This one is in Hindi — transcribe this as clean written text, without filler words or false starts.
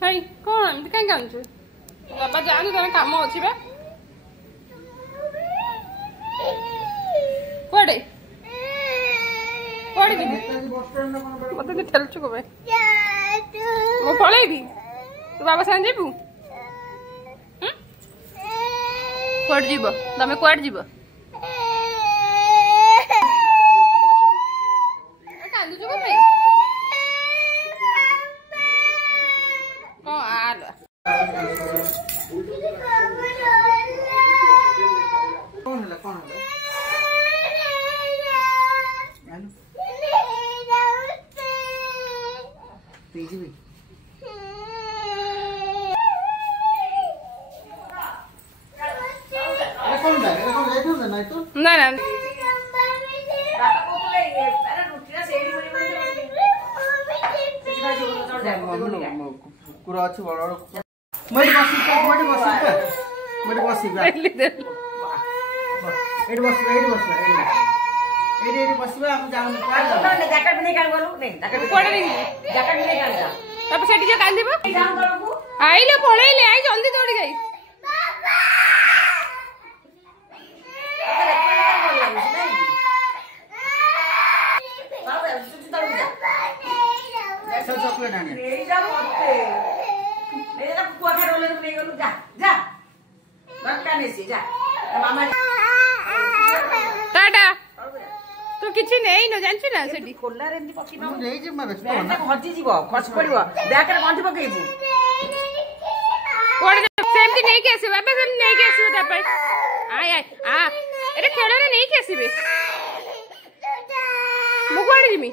भाई कौन एमती कहीं कांदुଛୁ बाबा जानी तोर काम अछि बे कोडे कोडे की मते जे ठेलछु को बे मो पळेबी तू बाबा संग जेबू कोड जीवो तमे कोड जीवो कांदुछु को बे को आलो कौन है तेजी भी कौन है ना तो ना ना कुकुर अच्छी बड़ मैले बसी बसवा हम जाऊन जैकेट भी नहीं कान बोलू नहीं कोडे नहीं जैकेट भी नहीं कान जा तब सेठी जे कांदीबो जान दलकू आइले पळेले आई जल्दी दौड़ी गई चॉकलेट आने ले जा मते ले जा कुआ खा रोले नहीं गलू जा जा बक्का नहीं से जा मामा टाटा तो किछि नहीं न जानछु ना सेठी खोला रेंदी पकी ना नहीं जे मैं व्यस्त बैग हजी जीवो खस पड़िबो बैग रे गंठी पकेइबू कोड सेमती नहीं केसी बाबा सेम नहीं केसी ता पर आय आय आ एरे खेळ रे नहीं केसीबे मु कोड जिमी